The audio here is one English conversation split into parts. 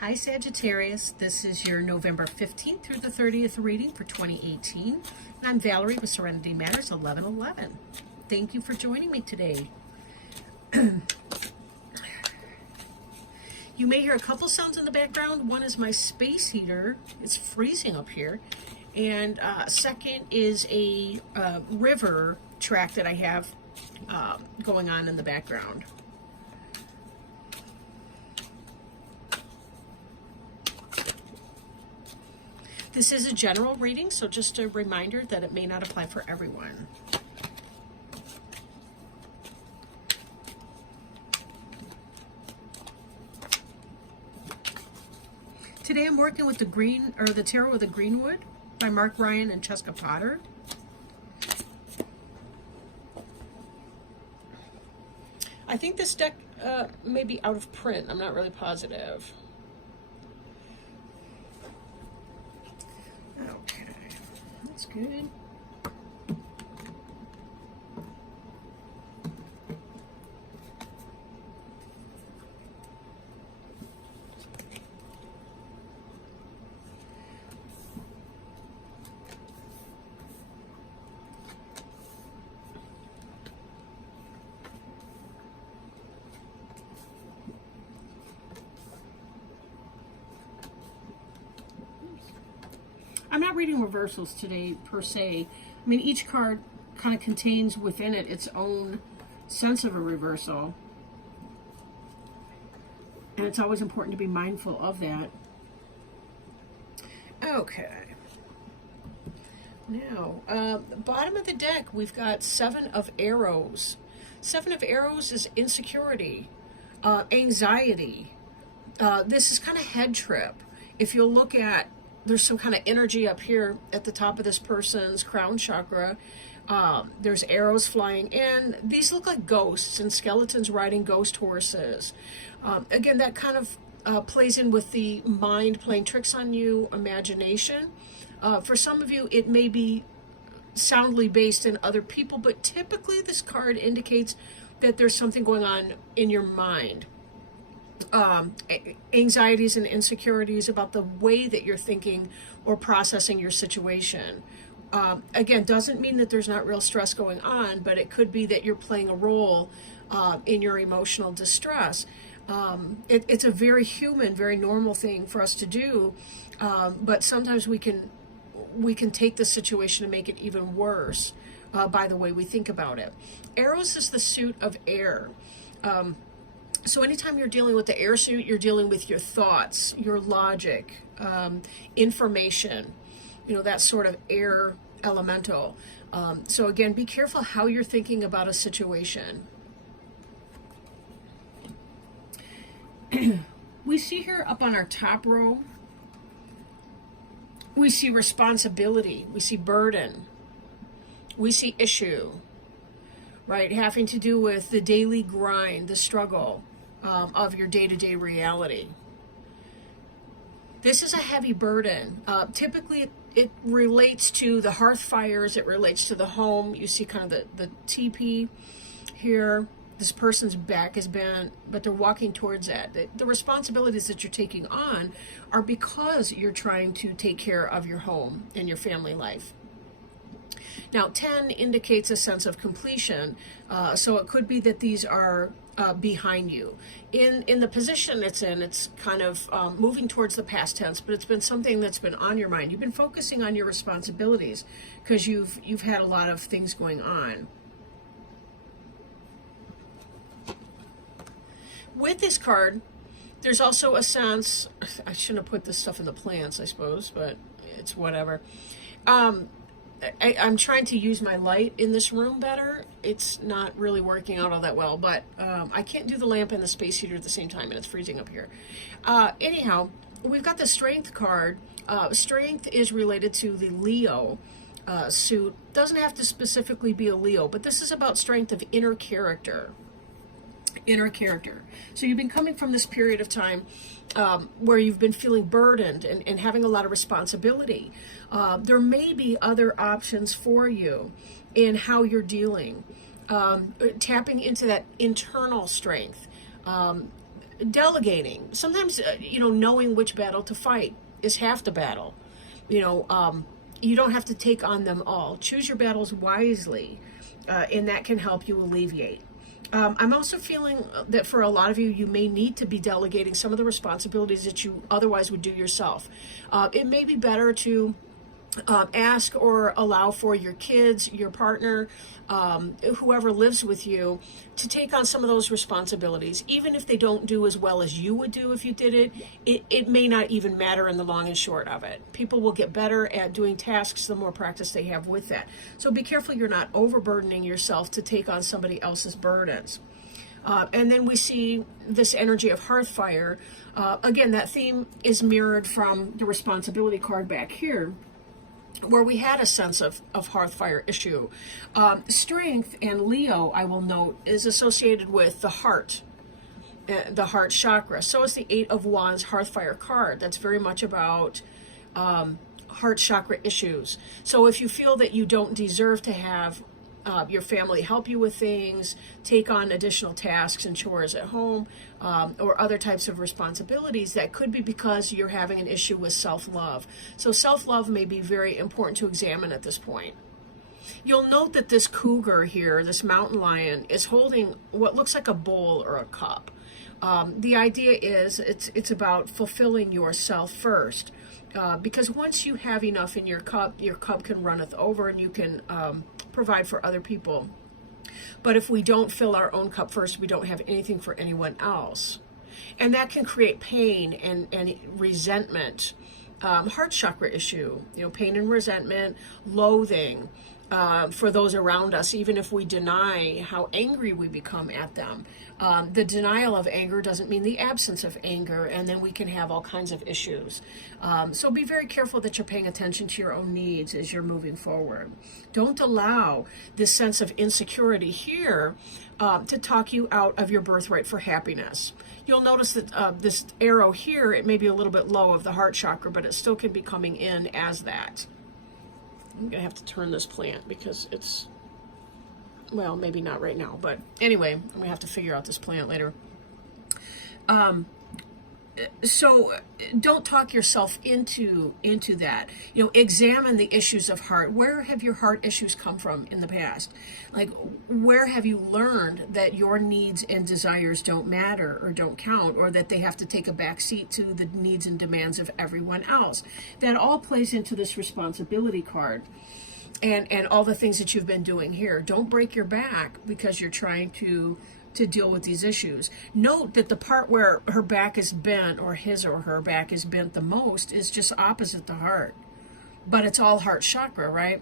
Hi Sagittarius, this is your November 15th through the 30th reading for 2018. And I'm Valerie with Serenity Matters 1111. Thank you for joining me today. You may hear a couple sounds in the background. One is my space heater. It's freezing up here. And second is a river track that I have going on in the background. This is a general reading, so just a reminder that it may not apply for everyone. Today I'm working with the Tarot of the Greenwood by Mark Ryan and Cheska Potter. I think this deck may be out of print. I'm not really positive. Okay, that's good. I'm not reading reversals today per se. I mean, each card kind of contains within it its own sense of a reversal. And it's always important to be mindful of that. Okay. Now, the bottom of the deck, we've got 7 of Arrows. 7 of Arrows is insecurity, anxiety. This is kind of head trip. If you'll look at, there's some kind of energy up here at the top of this person's crown chakra. There's arrows flying in. These look like ghosts and skeletons riding ghost horses. Again, that kind of plays in with the mind playing tricks on you, imagination. For some of you, it may be soundly based in other people, but typically this card indicates that there's something going on in your mind. Anxieties and insecurities about the way that you're thinking or processing your situation. Again, doesn't mean that there's not real stress going on, but it could be that you're playing a role in your emotional distress. It's a very human, very normal thing for us to do, but sometimes we can take the situation and make it even worse by the way we think about it. Arrows is the suit of air. So anytime you're dealing with the air suit, you're dealing with your thoughts, your logic, information, that sort of air elemental. So again, be careful how you're thinking about a situation. We see here up on our top row, we see responsibility, we see burden, we see issue, right? Having to do with the daily grind, the struggle of your day-to-day reality. This is a heavy burden. Typically, it relates to the hearth fires. It relates to the home. You see kind of the teepee here. This person's back is bent, but they're walking towards that. The responsibilities that you're taking on are because you're trying to take care of your home and your family life. Now, 10 indicates a sense of completion, so it could be that these are behind you. In the position it's in, it's kind of moving towards the past tense, but it's been something that's been on your mind. You've been focusing on your responsibilities because you've had a lot of things going on. With this card, there's also a sense, I shouldn't have put this stuff in the plants, I suppose, but it's whatever. I'm trying to use my light in this room better. It's not really working out all that well, but I can't do the lamp and the space heater at the same time, and it's freezing up here. Anyhow, we've got the Strength card. Strength is related to the Leo suit. Doesn't have to specifically be a Leo, but this is about strength of inner character. Inner character. So you've been coming from this period of time where you've been feeling burdened and having a lot of responsibility. There may be other options for you in how you're dealing. Tapping into that internal strength. delegating. Sometimes, knowing which battle to fight is half the battle. You know, you don't have to take on them all. Choose your battles wisely, and that can help you alleviate. I'm also feeling that for a lot of you, you may need to be delegating some of the responsibilities that you otherwise would do yourself. It may be better to ask or allow for your kids, your partner, whoever lives with you, to take on some of those responsibilities. Even if they don't do as well as you would do if you did it, it may not even matter in the long and short of it. People will get better at doing tasks the more practice they have with that. So be careful you're not overburdening yourself to take on somebody else's burdens. And then we see this energy of hearth fire. Again, that theme is mirrored from the responsibility card back here, where we had a sense of hearth fire issue. Strength and Leo, I will note, is associated with the heart chakra. So is the Eight of Wands hearth fire card. That's very much about heart chakra issues. So if you feel that you don't deserve to have your family help you with things, take on additional tasks and chores at home, or other types of responsibilities, that could be because you're having an issue with self-love. So self-love may be very important to examine at this point. You'll note that this cougar here, this mountain lion, is holding what looks like a bowl or a cup. The idea is it's about fulfilling yourself first. Because once you have enough in your cup can runneth over, and you can provide for other people. But if we don't fill our own cup first, we don't have anything for anyone else. And that can create pain and resentment. Heart chakra issue, pain and resentment, loathing for those around us, even if we deny how angry we become at them. The denial of anger doesn't mean the absence of anger, and then we can have all kinds of issues. So be very careful that you're paying attention to your own needs as you're moving forward. Don't allow this sense of insecurity here to talk you out of your birthright for happiness. You'll notice that this arrow here, it may be a little bit low of the heart chakra, but it still can be coming in as that. I'm going to have to turn this plant because it's, well, maybe not right now, but anyway, I'm going to have to figure out this plant later. So don't talk yourself into that. Examine the issues of heart. Where have your heart issues come from in the past? Like, where have you learned that your needs and desires don't matter or don't count, or that they have to take a back seat to the needs and demands of everyone else? That all plays into this responsibility card. And all the things that you've been doing here. Don't break your back because you're trying to deal with these issues. Note that the part where her back is bent, or his or her back is bent the most, is just opposite the heart. But it's all heart chakra, right?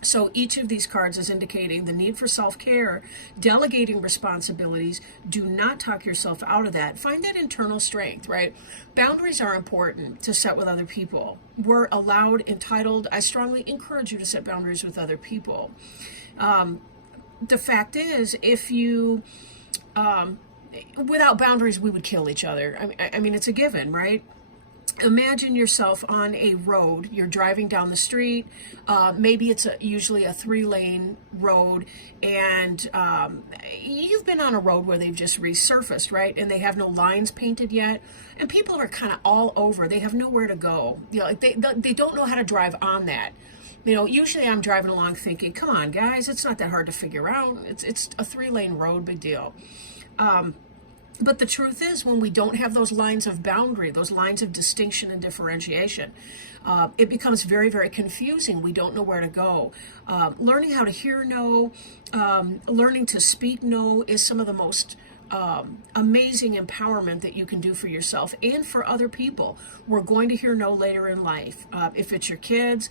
So each of these cards is indicating the need for self-care, delegating responsibilities. Do not talk yourself out of that. Find that internal strength, right? Boundaries are important to set with other people. We're allowed, entitled. I strongly encourage you to set boundaries with other people. The fact is, if you, without boundaries, we would kill each other. I mean, it's a given, right? Imagine yourself on a road. You're driving down the street. Maybe it's usually a 3-lane road, and you've been on a road where they've just resurfaced, right? And they have no lines painted yet, and people are kind of all over. They have nowhere to go. Like they don't know how to drive on that. Usually I'm driving along thinking, come on, guys, it's not that hard to figure out. It's a 3-lane road, big deal. But the truth is, when we don't have those lines of boundary, those lines of distinction and differentiation, it becomes very, very confusing. We don't know where to go. Learning how to hear no, learning to speak no is some of the most amazing empowerment that you can do for yourself and for other people. We're going to hear no later in life. If it's your kids,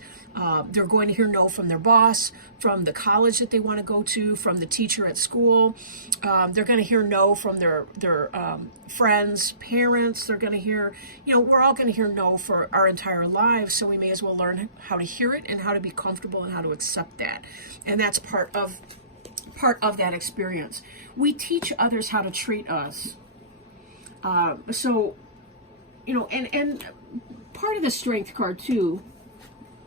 they're going to hear no from their boss, from the college that they want to go to, from the teacher at school. They're going to hear no from their friends, parents. They're going to hear, we're all going to hear no for our entire lives. So we may as well learn how to hear it and how to be comfortable and how to accept that. And that's part of that experience. We teach others how to treat us. And part of the strength card too,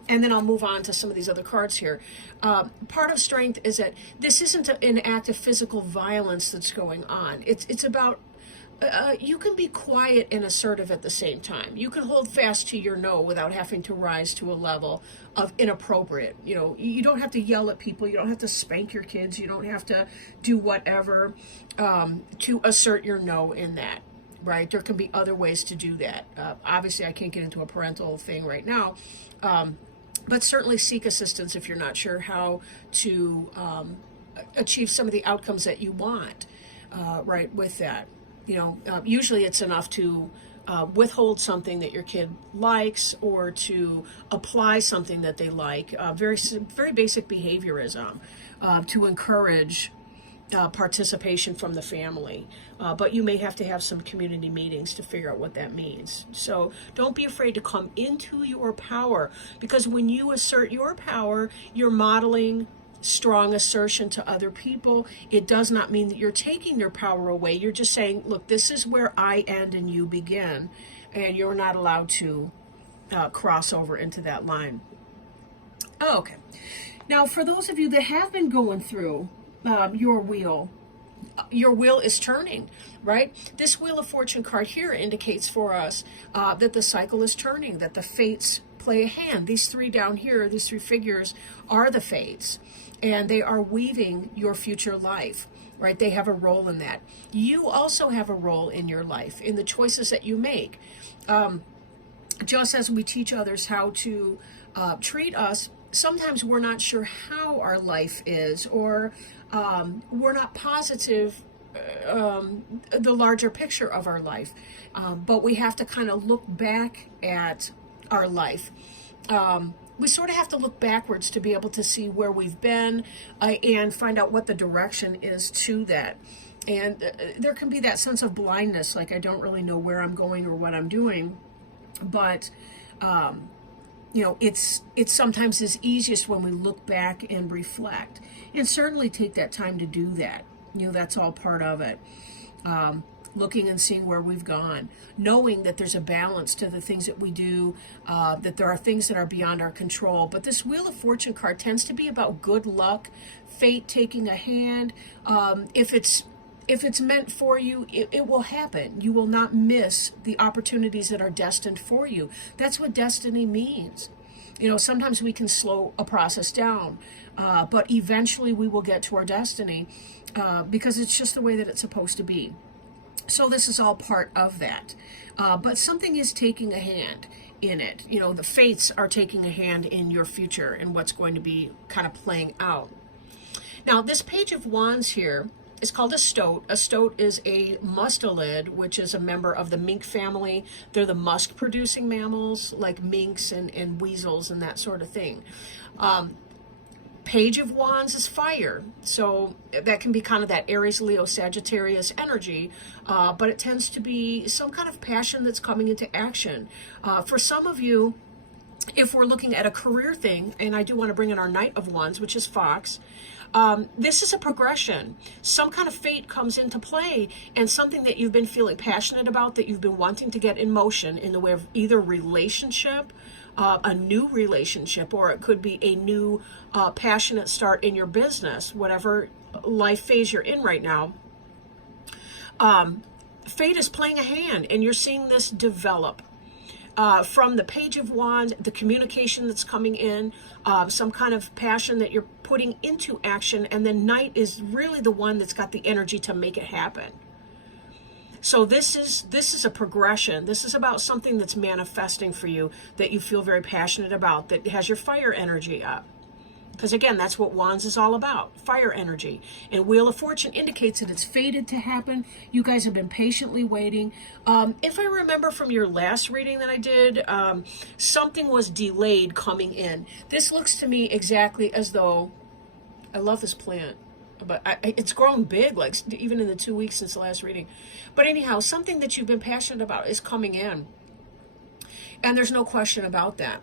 and then I'll move on to some of these other cards here. Part of strength is that this isn't an act of physical violence that's going on. It's about you can be quiet and assertive at the same time. You can hold fast to your no without having to rise to a level of inappropriate. You know, you don't have to yell at people. You don't have to spank your kids. You don't have to do whatever to assert your no in that, right? There can be other ways to do that. Obviously, I can't get into a parental thing right now, but certainly seek assistance if you're not sure how to achieve some of the outcomes that you want, right, with that. You know, usually it's enough to withhold something that your kid likes or to apply something that they like. Very basic behaviorism to encourage participation from the family. But you may have to have some community meetings to figure out what that means. So don't be afraid to come into your power, because when you assert your power, you're modeling strong assertion to other people. It does not mean that you're taking their power away. You're just saying, look, this is where I end and you begin, and you're not allowed to cross over into that line. Oh, okay. Now, for those of you that have been going through your wheel is turning, right? This Wheel of Fortune card here indicates for us that the cycle is turning, that the fates play a hand. These three down here, these three figures are the fates, and they are weaving your future life, right? They have a role in that. You also have a role in your life, in the choices that you make. Just as we teach others how to treat us, sometimes we're not sure how our life is, or we're not positive the larger picture of our life. But we have to kind of look back at our life. We sort of have to look backwards to be able to see where we've been and find out what the direction is to that. And there can be that sense of blindness, like I don't really know where I'm going or what I'm doing. But, you know, it's sometimes is easiest when we look back and reflect, and certainly take that time to do that. You know, that's all part of it. Looking and seeing where we've gone, knowing that there's a balance to the things that we do, that there are things that are beyond our control. But this Wheel of Fortune card tends to be about good luck, fate taking a hand. If it's meant for you, it will happen. You will not miss the opportunities that are destined for you. That's what destiny means. You know, sometimes we can slow a process down, but eventually we will get to our destiny because it's just the way that it's supposed to be. So this is all part of that. But something is taking a hand in it. You know, the fates are taking a hand in your future and what's going to be kind of playing out. Now, this Page of Wands here is called a stoat. A stoat is a mustelid, which is a member of the mink family. They're the musk-producing mammals, like minks and weasels and that sort of thing. Page of Wands is fire, so that can be kind of that Aries, Leo, Sagittarius energy, but it tends to be some kind of passion that's coming into action. For some of you, if we're looking at a career thing, and I do want to bring in our Knight of Wands, which is Fox, this is a progression. Some kind of fate comes into play, and something that you've been feeling passionate about, that you've been wanting to get in motion in the way of either relationship, a new relationship, or it could be a new passionate start in your business, whatever life phase you're in right now. Fate is playing a hand, and you're seeing this develop. From the Page of Wands, the communication that's coming in, some kind of passion that you're putting into action, and then Knight is really the one that's got the energy to make it happen. So this is a progression. This is about something that's manifesting for you, that you feel very passionate about, that has your fire energy up. Because again, that's what Wands is all about, fire energy. And Wheel of Fortune indicates that it's fated to happen. You guys have been patiently waiting. If I remember from your last reading that I did, something was delayed coming in. This looks to me exactly as though, I love this plant, but it's grown big, like even in the 2 weeks since the last reading. But anyhow, something that you've been passionate about is coming in. And there's no question about that.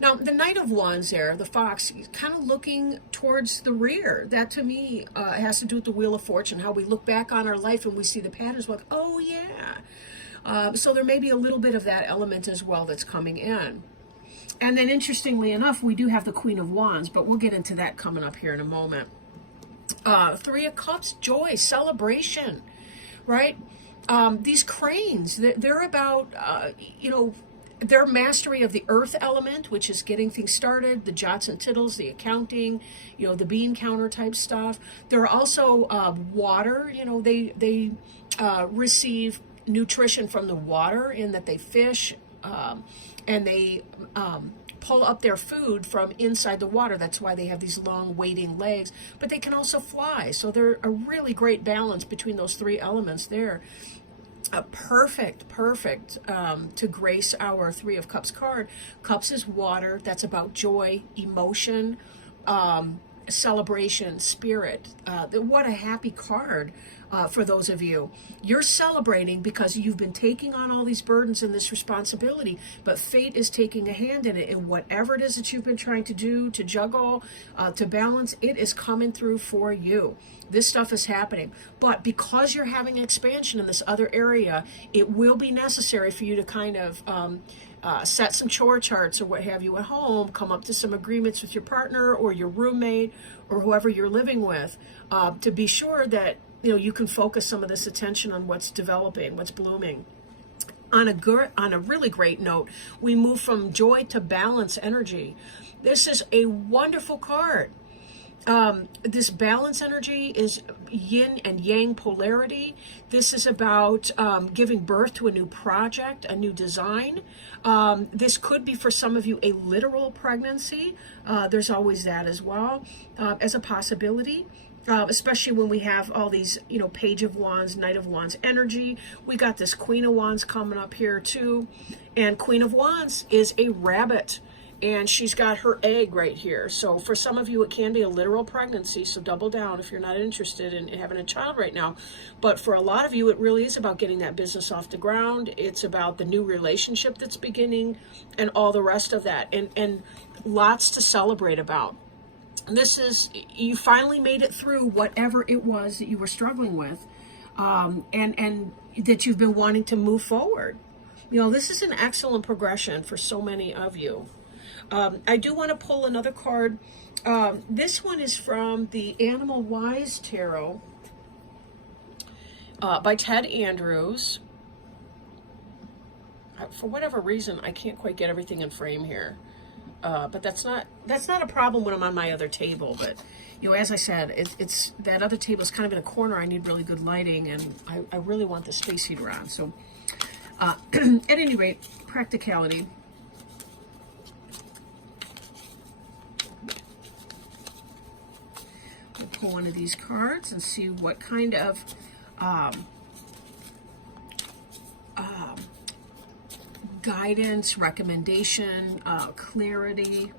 Now, the Knight of Wands there, the fox, kind of looking towards the rear. That, to me, has to do with the Wheel of Fortune, how we look back on our life and we see the patterns, like, oh, yeah. So there may be a little bit of that element as well that's coming in. And then, interestingly enough, we do have the Queen of Wands, but we'll get into that coming up here in a moment. Three of Cups, joy, celebration, right? These cranes, they're about, their mastery of the earth element, which is getting things started, the jots and tittles, the accounting, the bean counter type stuff. There are also water, they receive nutrition from the water in that they fish, and they pull up their food from inside the water. That's why they have these long wading legs, but they can also fly. So they're a really great balance between those three elements there. Perfect to grace our Three of Cups card. Cups is water. That's about joy, emotion, celebration, spirit. What a happy card for those of you. You're celebrating because you've been taking on all these burdens and this responsibility, but fate is taking a hand in it. And whatever it is that you've been trying to do, to juggle, to balance, it is coming through for you. This stuff is happening. But because you're having expansion in this other area, it will be necessary for you to kind of set some chore charts or what have you at home, come up to some agreements with your partner or your roommate or whoever you're living with, to be sure that you can focus some of this attention on what's developing, what's blooming. On a really great note, we move from joy to balance energy. This is a wonderful card. This balance energy is yin and yang polarity. This is about giving birth to a new project, a new design. This could be for some of you a literal pregnancy. There's always that as well as a possibility. Especially when we have all these, Page of Wands, Knight of Wands energy. We got this Queen of Wands coming up here too. And Queen of Wands is a rabbit. And she's got her egg right here. So for some of you, it can be a literal pregnancy. So double down if you're not interested in having a child right now. But for a lot of you, it really is about getting that business off the ground. It's about the new relationship that's beginning and all the rest of that. And lots to celebrate about. This is, you finally made it through whatever it was that you were struggling with, and that you've been wanting to move forward. This is an excellent progression for so many of you. I do want to pull another card. This one is from the Animal Wise Tarot by Ted Andrews. For whatever reason, I can't quite get everything in frame here. But that's not a problem when I'm on my other table. But as I said, it's that other table is kind of in a corner. I need really good lighting, and I really want the space heater on. So, at any rate, practicality. We'll pull one of these cards and see what kind of guidance, recommendation, clarity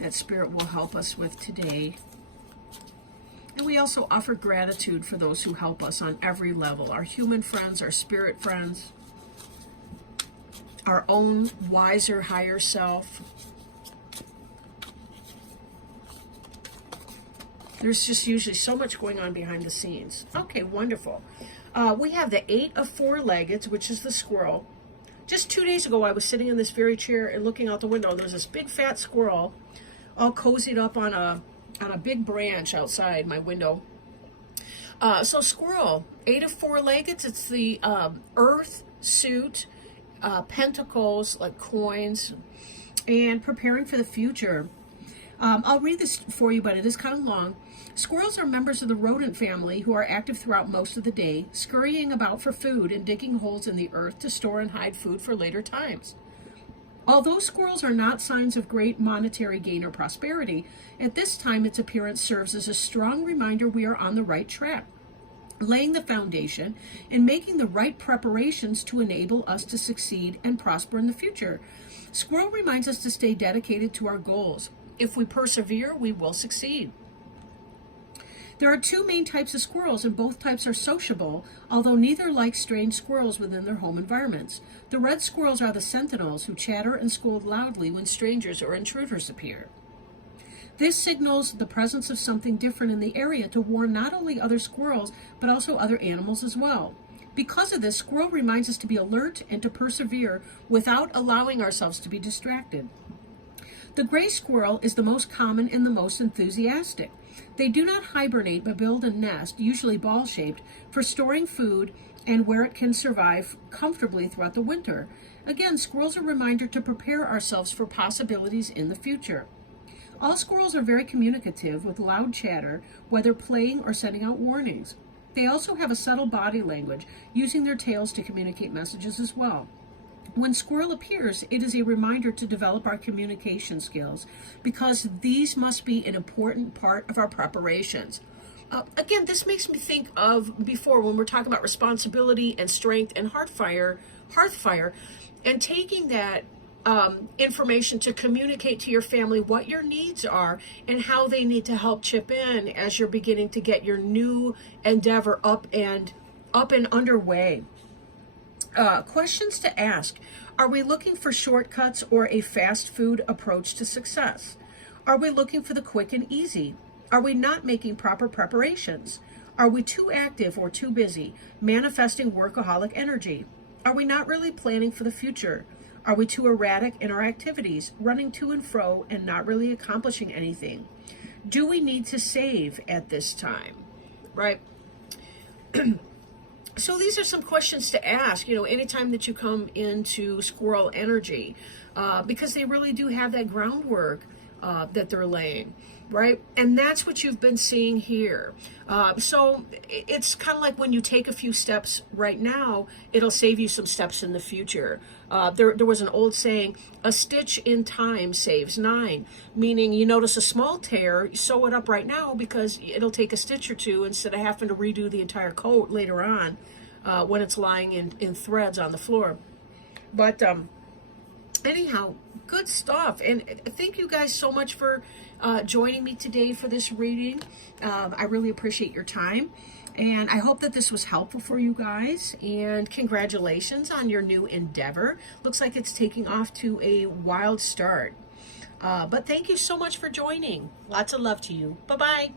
that Spirit will help us with today. And we also offer gratitude for those who help us on every level, our human friends, our spirit friends, our own wiser, higher self. There's just usually so much going on behind the scenes. Okay, wonderful. We have the 8 of 4-leggeds, which is the squirrel. Just 2 days ago, I was sitting in this very chair and looking out the window. There was this big fat squirrel all cozied up on a big branch outside my window. So squirrel, 8 of 4-leggeds. It's the earth suit, pentacles, like coins, and preparing for the future. I'll read this for you, but it is kind of long. Squirrels are members of the rodent family who are active throughout most of the day, scurrying about for food and digging holes in the earth to store and hide food for later times. Although squirrels are not signs of great monetary gain or prosperity, at this time its appearance serves as a strong reminder we are on the right track, laying the foundation and making the right preparations to enable us to succeed and prosper in the future. Squirrel reminds us to stay dedicated to our goals. If we persevere, we will succeed. There are 2 main types of squirrels, and both types are sociable, although neither like strange squirrels within their home environments. The red squirrels are the sentinels who chatter and scold loudly when strangers or intruders appear. This signals the presence of something different in the area to warn not only other squirrels, but also other animals as well. Because of this, squirrel reminds us to be alert and to persevere without allowing ourselves to be distracted. The gray squirrel is the most common and the most enthusiastic. They do not hibernate but build a nest, usually ball-shaped, for storing food and where it can survive comfortably throughout the winter. Again, squirrels are a reminder to prepare ourselves for possibilities in the future. All squirrels are very communicative with loud chatter, whether playing or sending out warnings. They also have a subtle body language, using their tails to communicate messages as well. When squirrel appears, it is a reminder to develop our communication skills because these must be an important part of our preparations. Again, this makes me think of before when we're talking about responsibility and strength and hearth fire, and taking that information to communicate to your family what your needs are and how they need to help chip in as you're beginning to get your new endeavor up and underway. Questions to ask. Are we looking for shortcuts or a fast food approach to success? Are we looking for the quick and easy? Are we not making proper preparations? Are we too active or too busy, manifesting workaholic energy? Are we not really planning for the future? Are we too erratic in our activities, running to and fro and not really accomplishing anything? Do we need to save at this time? Right? So these are some questions to ask, anytime that you come into squirrel energy, because they really do have that groundwork that they're laying, right? And that's what you've been seeing here. So it's kind of like when you take a few steps right now, it'll save you some steps in the future. There was an old saying, a stitch in time saves 9, meaning you notice a small tear, you sew it up right now because it'll take a stitch or two instead of having to redo the entire coat later on when it's lying in threads on the floor. But anyhow, good stuff. And thank you guys so much for joining me today for this reading. I really appreciate your time. And I hope that this was helpful for you guys. And congratulations on your new endeavor. Looks like it's taking off to a wild start. But thank you so much for joining. Lots of love to you. Bye-bye.